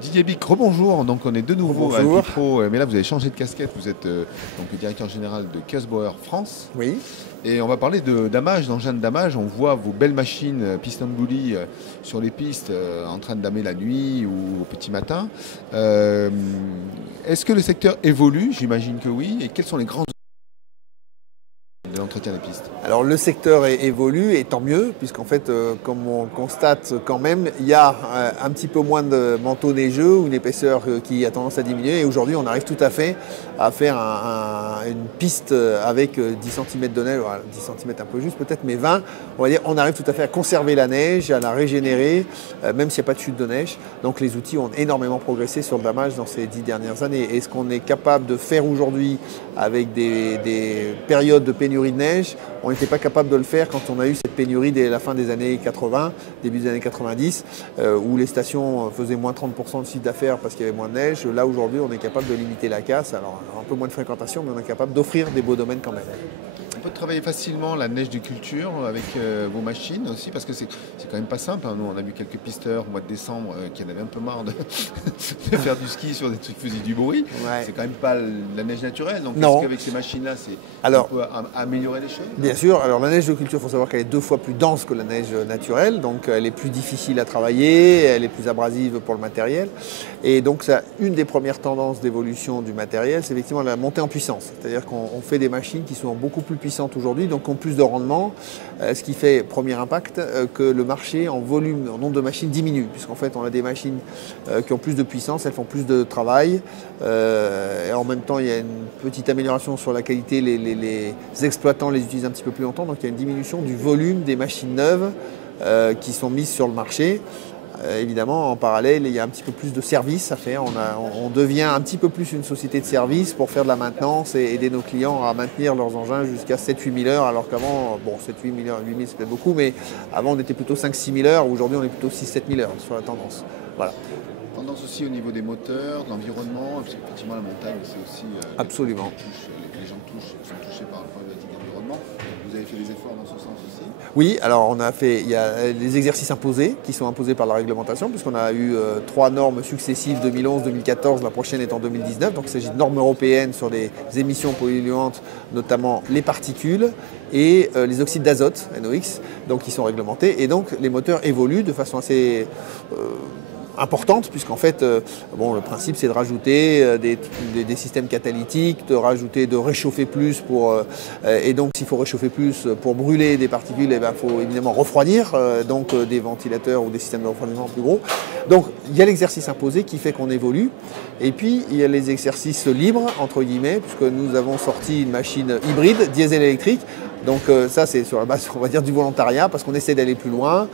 Didier Bic, rebonjour. Donc on est de nouveau à Bonjour. Alpipro, mais là vous avez changé de casquette. Vous êtes donc le directeur général de Kiosbauer France. Oui. Et on va parler d'amage, d'engins de damage. On voit vos belles machines piston bully sur les pistes en train de damer la nuit ou au petit matin. Euh, Est-ce que le secteur évolue? J'imagine que oui. Et quels sont les grands de l'entretien des pistes? Alors le secteur évolue et tant mieux, puisqu'en fait, comme on le constate quand même, il y a un petit peu moins de manteaux neigeux ou une épaisseur qui a tendance à diminuer. Et aujourd'hui, on arrive tout à fait à faire une piste avec 10 cm de neige, voilà, 10 cm un peu juste peut-être, mais 20, on va dire, on arrive tout à fait à conserver la neige, à la régénérer, même s'il n'y a pas de chute de neige. Donc les outils ont énormément progressé sur le damage dans ces 10 dernières années. Et ce qu'on est capable de faire aujourd'hui avec des périodes de pénurie de neige, on n'était pas capable de le faire quand on a eu cette pénurie dès la fin des années 80, début des années 90, où les stations faisaient moins 30% de chiffre d'affaires parce qu'il y avait moins de neige. Là, aujourd'hui, on est capable de limiter la casse. Alors, un peu moins de fréquentation, mais on est capable d'offrir des beaux domaines quand même. On peut travailler facilement la neige de culture avec vos machines aussi, parce que c'est quand même pas simple, hein. Nous, on a vu quelques pisteurs au mois de décembre qui en avaient un peu marre de, de faire du ski sur des trucs qui faisaient du bruit. Ouais. C'est quand même pas la neige naturelle. Donc, Non. est-ce qu'avec ces machines-là, Alors, on peut améliorer les choses? Bien sûr, alors la neige de culture, il faut savoir qu'elle est 2 fois plus dense que la neige naturelle, donc elle est plus difficile à travailler, elle est plus abrasive pour le matériel. Et donc ça, une des premières tendances d'évolution du matériel, c'est effectivement la montée en puissance. C'est-à-dire qu'on fait des machines qui sont beaucoup plus puissantes aujourd'hui, donc qui ont plus de rendement, ce qui fait, premier impact, que le marché en volume, en nombre de machines diminue, puisqu'en fait on a des machines qui ont plus de puissance, elles font plus de travail, et en même temps il y a une petite amélioration sur la qualité, les exploitants les utilisent un petit peu plus longtemps, donc il y a une diminution du volume des machines neuves qui sont mises sur le marché. Évidemment, en parallèle, il y a un petit peu plus de services à faire. On devient un petit peu plus une société de services pour faire de la maintenance et aider nos clients à maintenir leurs engins jusqu'à 7-8 000 heures, alors qu'avant, bon, 7-8 000 heures, 8 000 c'est peut-être beaucoup, mais avant on était plutôt 5-6 000 heures, aujourd'hui on est plutôt 6-7 000 heures sur la tendance. Voilà. Tendance aussi au niveau des moteurs, de l'environnement, parce qu'effectivement la montagne c'est aussi Absolument. les gens sont touchés par la problématique d'environnement. Vous avez fait des efforts dans ce sens aussi? Oui, alors il y a les exercices imposés qui sont imposés par la réglementation, puisqu'on a eu 3 normes successives, 2011, 2014, la prochaine est en 2019. Donc il s'agit de normes européennes sur les émissions polluantes, notamment les particules et les oxydes d'azote, NOx, donc qui sont réglementés. Et donc les moteurs évoluent de façon assez importante, puisqu'en fait, bon, le principe c'est de rajouter des systèmes catalytiques, de réchauffer plus et donc s'il faut réchauffer plus pour brûler des particules, il faut évidemment refroidir, donc des ventilateurs ou des systèmes de refroidissement plus gros. Donc il y a l'exercice imposé qui fait qu'on évolue, et puis il y a les exercices libres, entre guillemets, puisque nous avons sorti une machine hybride, diesel-électrique. Donc ça c'est sur la base, on va dire, du volontariat, parce qu'on essaie d'aller plus loin,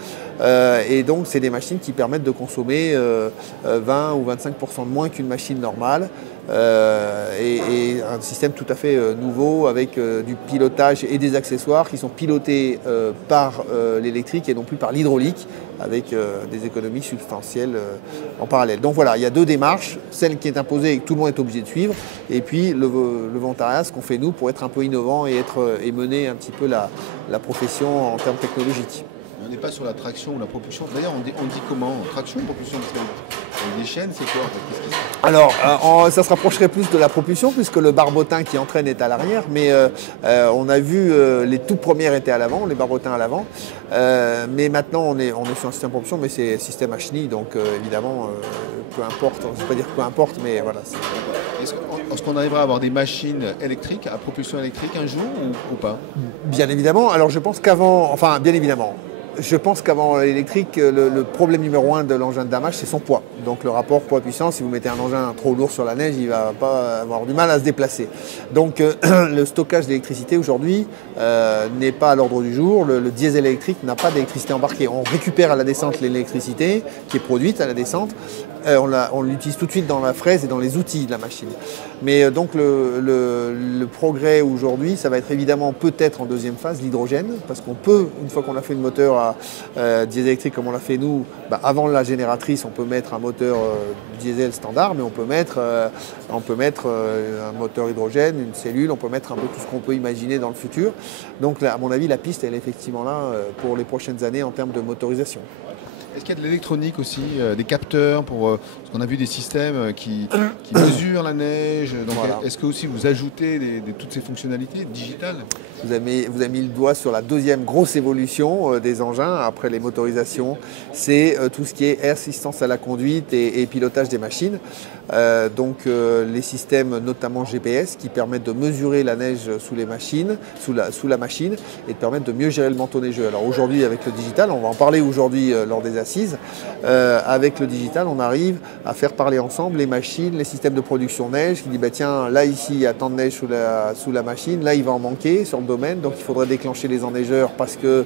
et donc c'est des machines qui permettent de consommer 20 ou 25% de moins qu'une machine normale, et un système tout à fait nouveau avec du pilotage et des accessoires qui sont pilotés par l'électrique et non plus par l'hydraulique, avec des économies substantielles en parallèle. Donc voilà, il y a 2 démarches, celle qui est imposée et que tout le monde est obligé de suivre, et puis le volontariat, ce qu'on fait nous pour être un peu innovant et mener un petit peu la profession en termes technologiques. On n'est pas sur la traction ou la propulsion. D'ailleurs, on dit comment? Traction ou propulsion? Les chaînes, c'est quoi en fait? Qu'est-ce qui se passe? Alors, ça se rapprocherait plus de la propulsion, puisque le barbotin qui entraîne est à l'arrière, mais on a vu les toutes premières étaient à l'avant, les barbotins à l'avant, mais maintenant on est sur un système de propulsion, mais c'est système à chenille, donc évidemment, peu importe, je ne vais pas dire peu importe, mais voilà. Est-ce qu'on arrivera à avoir des machines électriques, à propulsion électrique un jour ou pas? Bien évidemment, alors je pense qu'avant, enfin bien évidemment, je pense qu'avant l'électrique, le problème numéro 1 de l'engin de damage, c'est son poids. Donc le rapport poids-puissance, si vous mettez un engin trop lourd sur la neige, il ne va pas avoir du mal à se déplacer. Donc le stockage d'électricité aujourd'hui n'est pas à l'ordre du jour. Le diesel électrique n'a pas d'électricité embarquée. On récupère à la descente l'électricité qui est produite à la descente. On l'utilise tout de suite dans la fraise et dans les outils de la machine. Mais donc le progrès aujourd'hui, ça va être évidemment peut-être en deuxième phase l'hydrogène, parce qu'on peut, une fois qu'on a fait le moteur diesel électrique comme on l'a fait nous, avant la génératrice, on peut mettre un moteur diesel standard, mais on peut mettre un moteur hydrogène, une cellule, on peut mettre un peu tout ce qu'on peut imaginer dans le futur. Donc à mon avis, la piste, elle est effectivement là pour les prochaines années en termes de motorisation. Est-ce qu'il y a de l'électronique aussi, des capteurs pour parce qu'on a vu des systèmes qui mesurent la neige. Donc, Voilà. est-ce que aussi vous ajoutez toutes ces fonctionnalités digitales? Vous avez mis le doigt sur la deuxième grosse évolution des engins après les motorisations, c'est tout ce qui est assistance à la conduite et pilotage des machines. Les systèmes notamment GPS qui permettent de mesurer la neige sous les machines, sous la machine et de permettre de mieux gérer le manteau neigeux. Alors aujourd'hui avec le digital, on va en parler aujourd'hui lors des assises, avec le digital on arrive à faire parler ensemble les machines, les systèmes de production neige qui dit bah, tiens là ici il y a tant de neige sous la machine, là il va en manquer sur le domaine, donc il faudrait déclencher les enneigeurs parce que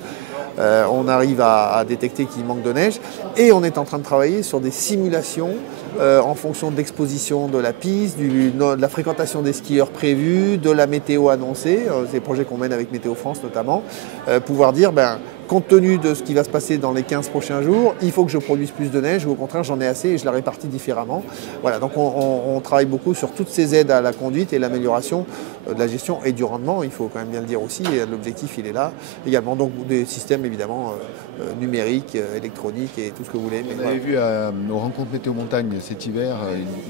on arrive à détecter qu'il manque de neige et on est en train de travailler sur des simulations en fonction de l'exposition de la piste, de la fréquentation des skieurs prévus, de la météo annoncée, ces projets qu'on mène avec Météo France notamment, pouvoir dire ben, compte tenu de ce qui va se passer dans les 15 prochains jours, il faut que je produise plus de neige ou au contraire j'en ai assez et je la répartis différemment. Voilà, donc on travaille beaucoup sur toutes ces aides à la conduite et l'amélioration de la gestion et du rendement, il faut quand même bien le dire aussi, et l'objectif il est là également. Donc des systèmes évidemment numériques, électroniques et tout ce que vous voulez. On avait vu aux rencontres Météo Montagne cet hiver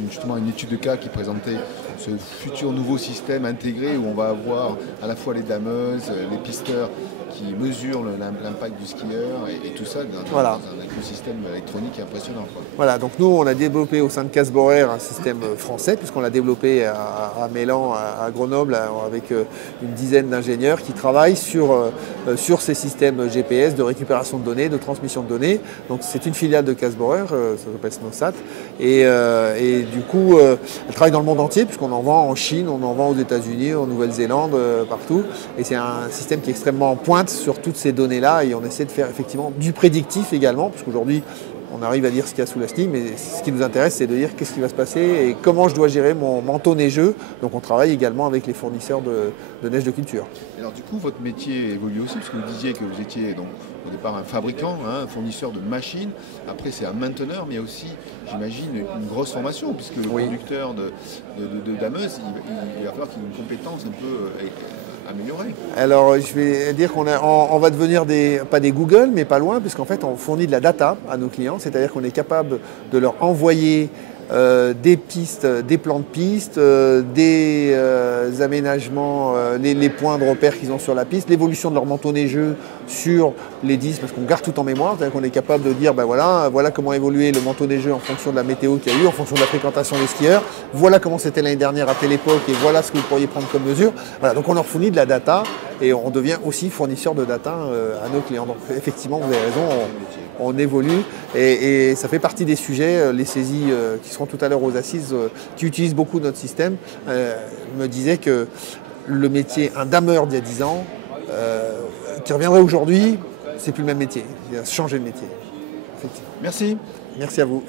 justement une étude de cas qui présentait ce futur nouveau système intégré où on va avoir à la fois les dameuses, les pisteurs qui mesurent l'impact du skieur et tout ça dans un écosystème électronique impressionnant. Quoi. Voilà, donc nous on a développé au sein de Casborer un système français puisqu'on l'a développé à Mélan, à Grenoble avec une dizaine d'ingénieurs qui travaillent sur ces systèmes GPS de récupération de données, de transmission de données. Donc c'est une filiale de Casborer, ça s'appelle Snowsat et du coup elle travaille dans le monde entier puisqu'on en vend en Chine, on en vend aux États-Unis, en Nouvelle-Zélande, partout et c'est un système qui est extrêmement en pointe sur toutes ces données-là et on essaie de faire effectivement du prédictif également, puisqu'aujourd'hui on arrive à dire ce qu'il y a sous la ski, mais ce qui nous intéresse c'est de dire qu'est-ce qui va se passer et comment je dois gérer mon manteau neigeux. Donc on travaille également avec les fournisseurs de neige de culture. Alors du coup votre métier évolue aussi, parce que vous disiez que vous étiez donc, au départ un fabricant, un fournisseur de machines, après c'est un mainteneur, mais il y a aussi j'imagine une grosse formation, puisque le conducteur de dameuse, il va falloir qu'il ait une compétence un peu améliorée. Alors je vais dire qu'on va devenir pas des Google, mais pas loin, puisqu'en fait on fournit de la data à nos clients, c'est-à-dire qu'on est capable de leur envoyer des pistes, des plans de pistes, des aménagements, les points de repère qu'ils ont sur la piste, l'évolution de leur manteau neigeux sur les disques, parce qu'on garde tout en mémoire, c'est-à-dire qu'on est capable de dire ben voilà comment évoluer le manteau neigeux en fonction de la météo qu'il y a eu, en fonction de la fréquentation des skieurs, voilà comment c'était l'année dernière à telle époque et voilà ce que vous pourriez prendre comme mesure. Voilà, donc on leur fournit de la data et on devient aussi fournisseur de data à nos clients. Donc effectivement, vous avez raison, on évolue et ça fait partie des sujets, les saisies qui seront tout à l'heure aux assises, qui utilisent beaucoup notre système, me disaient que le métier, un dameur d'il y a 10 ans, qui reviendrait aujourd'hui, c'est plus le même métier. Il a changé de métier. Merci. Merci à vous.